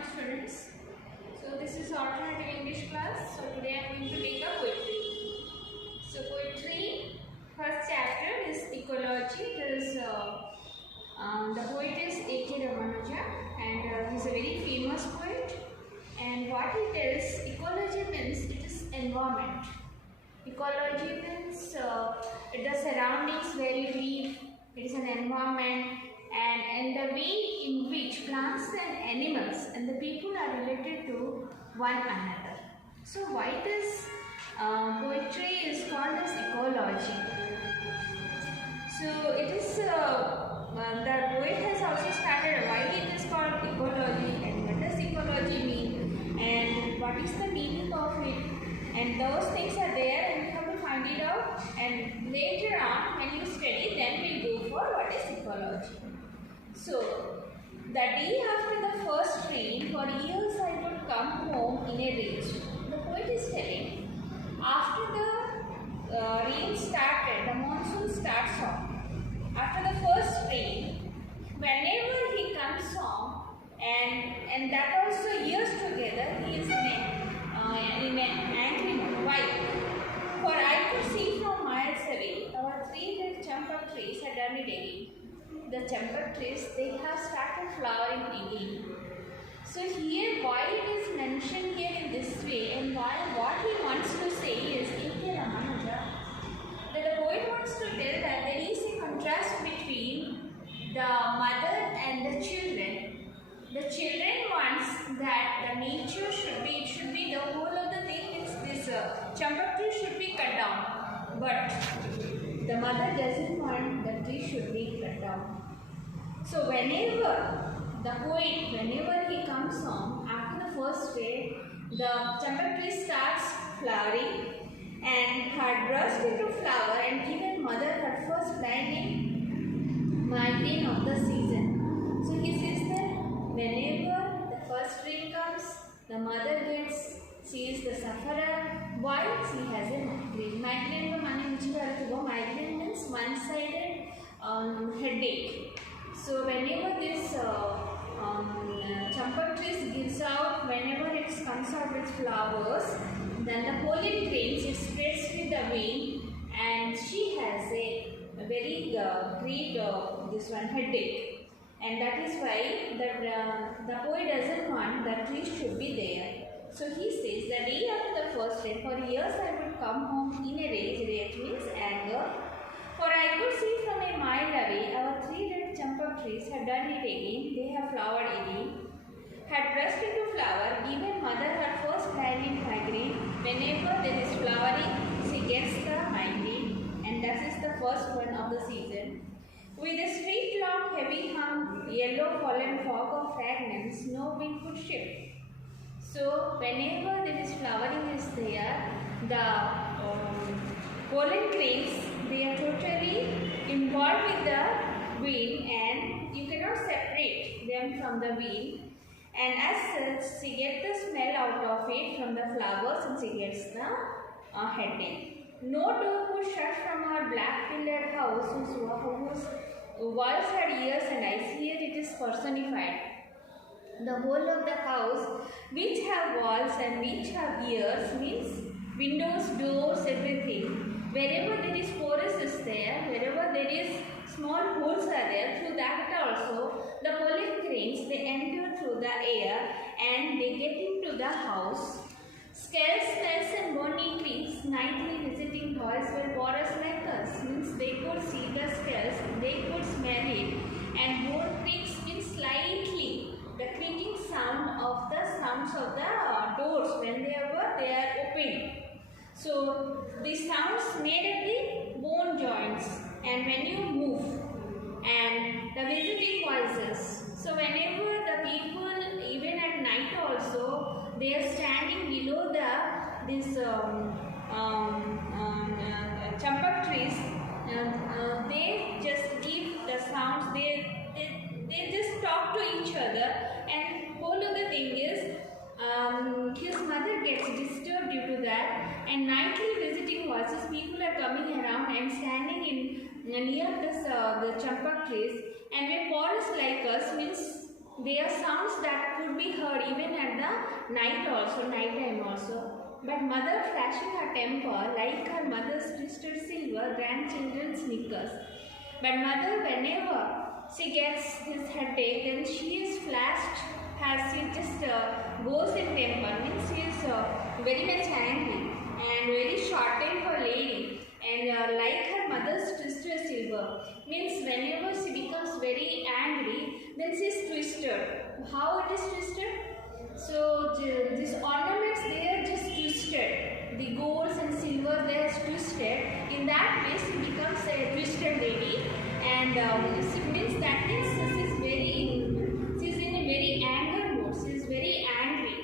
morning students. So this is alternative English class. So today I am going to take a poetry. So poetry, first chapter is ecology. The poet is A.K. Ramanuja, and he is a very famous poet. And what he tells, ecology means it is environment. Ecology means the surroundings where you live. It is an environment, and the way in which plants and animals and the people are related to one another. So why this poetry is called as ecology? So it is the poet has also started why it is called ecology and what does ecology mean and what is the meaning of it, and those things are there and you have to find it out, and later on when you study then we go for what is ecology. So the day after the first rain, for years I would come home in a rage. The poet is telling, after the rain started, the monsoon starts off. After the first rain, whenever he comes home, and that also years together, he is in an angry mood. Why? For I could see from miles away, our 3 red champak trees had done it again. The champak trees, they have started flowering again. So here, why it is mentioned here in this way, and why what he wants to say is, A.K. Ramanuja, that the poet wants to tell that there is a contrast between the mother and the children. The children wants that the nature should be the whole of the thing. This champak tree should be cut down, but the mother doesn't want the tree should be cut down. So whenever the poet, whenever he comes home after the first day, the champak tree starts flowering and had burst into flower and given mother her first blinding migraine of the season. So he says that whenever the first rain comes, the mother sees the sufferer. Why? She has a migraine. Migraine means one-sided headache. So whenever this champak trees gives out, whenever it comes out with flowers, then the pollen grains, it spreads with the wind, and she has a very great headache, and that is why the poet doesn't want the trees should be there. So he says, the day after the first rain, for years I would come home in a rage. Rage means anger. For I could see from a mile away, our 3 red champak trees had done it again. They have flowered again, had burst into flower, given mother her first blinding migraine. Whenever there is flowering, she gets the migraine, and that is the first one of the season. With a straight long heavy hung yellow fallen fog of fragments, no wind could shift. So whenever there is flowering is there, the pollen grains, they are totally involved with the wind, and you cannot separate them from the wind. And as such, she gets the smell out of it from the flowers, and she gets the headache. No door could shut from her black pillared house, whose walls had ears and eyes. Here it is personified. The whole of the house, which have walls and which have ears, means windows, doors, everything. Wherever there is porous is there, wherever there is small holes are there, through that also the pollen grains, they enter through the air and they get into the house. Scales, smells and bony creaks, nightly visiting boys were porous like us, means they could see the scales, they could smell it, and bone creaks means slightly the creaking sound of the sounds of the doors whenever they are opened. So the sounds made at the bone joints, and when you move, and the visiting voices. So whenever the people, even at night also, they are standing below this champak trees, they just give the sounds. They just talk to each other, and whole of the thing is his mother gets disturbed due to that, and nightly visiting voices, people are coming around and standing in near this the champak trees, and when porous like us means There are sounds that could be heard even at the night time also. But mother flashing her temper like her mother's twisted silver grandchildren's knickers. But mother, whenever she gets his headache, then she is flashed as she just goes in temper. Means she is very much angry and very short-tempered lady, and like her mother's twisted silver. Means whenever she becomes very angry, then she is twisted. How it is twisted? So these ornaments, they are just twisted. The golds and silver, they are twisted. In that way, she becomes a twisted lady, and it means that she is in a very anger mood. She is very angry.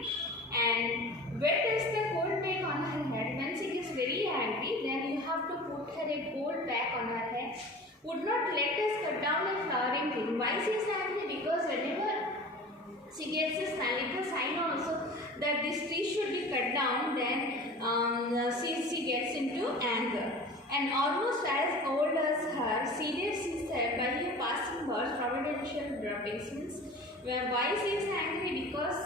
And where does the gold pack on her head? When she gets very angry, then you have to put her a gold pack on her head. Would not let us cut down a flowering tree. Why she is angry? Because whenever she gets a little sign also that this tree should be cut down, then she gets into anger. And almost as old as her, she said by a passing bird, providential droppings. Means why she is angry? Because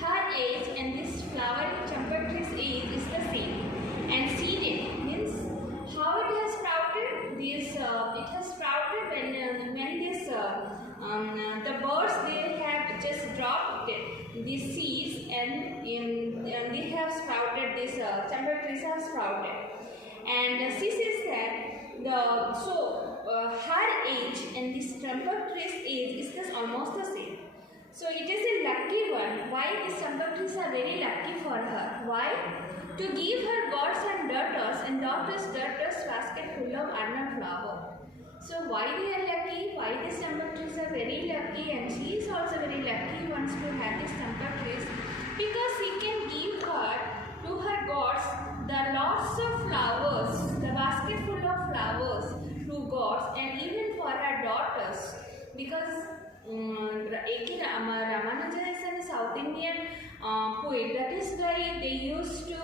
her age and this flowering champak tree's age is the same. And seeded means how it has sprouted. It has sprouted when this the birds, they have just dropped these seeds, and they have sprouted. These champak trees have sprouted. And she says that her age and this champak tree's age is just almost the same. So it is a lucky one. Why these champak trees are very lucky for her? Why? To give her gods and daughters basket full of arnab flower. So why they are lucky? Why these champak trees are very lucky, and she is also very lucky wants to have these champak trees, because she can give her to her gods the lots of flowers, the basket full of flowers to gods, and even for her daughters. Because Ramanuja is a South Indian poet. That is why they used to,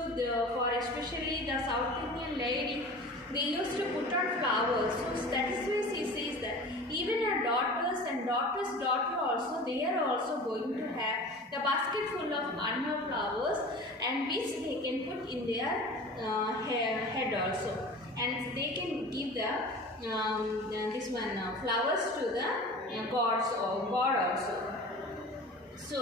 for especially the South Indian lady, they used to put on flowers. So that is why she says that even her daughters and daughter's daughter also, they are also going to have the basket full of arnab flowers, and which they can put in their head also, and they can give the flowers to the gods or god also. So,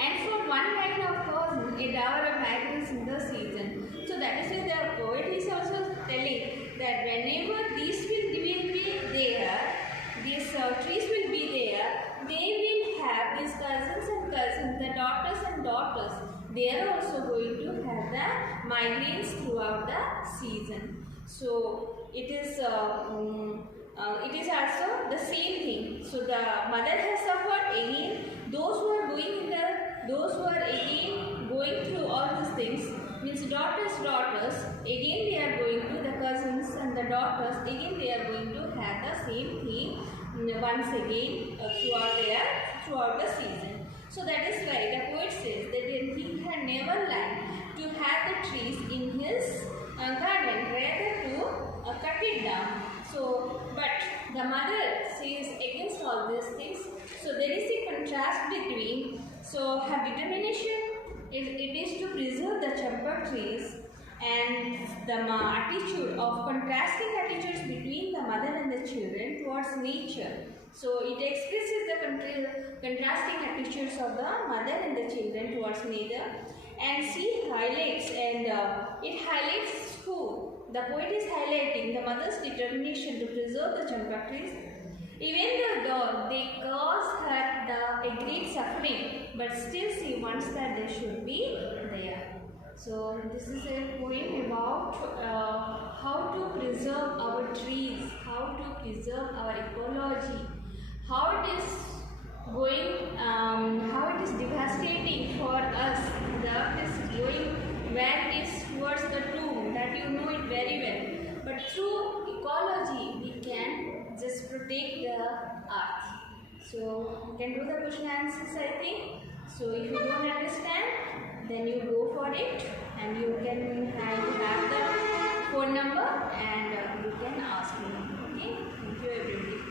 and for one line of course, a dower of fragrance in the season. So that is why the poet is also telling that whenever these will be there, these trees will be there, they will have these cousins and cousins, the daughters and daughters. They are also going to have the migraines throughout the season. So it is also the same thing. So the mother has suffered again. Those who are again going through all these things, means daughters, again they are going to, the cousins and the daughters, again they are going to have the same thing once again throughout the season. So that is why the poet says that he had never liked to have the trees in his garden, rather to cut it down. So, but the mother says against all these things. So there is a contrast between, so her determination it is to preserve the champak trees, and the attitude of contrasting attitudes between the mother and the children towards nature. So it expresses the contrasting attitudes of the mother and the children towards nature, and she highlights, and it highlights who? The poet is highlighting the mother's determination to preserve the champak trees, even though they cause her a great suffering, but still she wants that they should be there. So this is a poem about how to preserve our trees, how to preserve our ecology, how it is going, how it is devastating for us. The earth is going where it is towards the doom, that you know it very well. But through ecology, we can just protect the earth. So you can do the question answers, I think. So if you don't understand, then you go for it, and you can have the phone number, and you can ask me. Okay? Thank you everybody.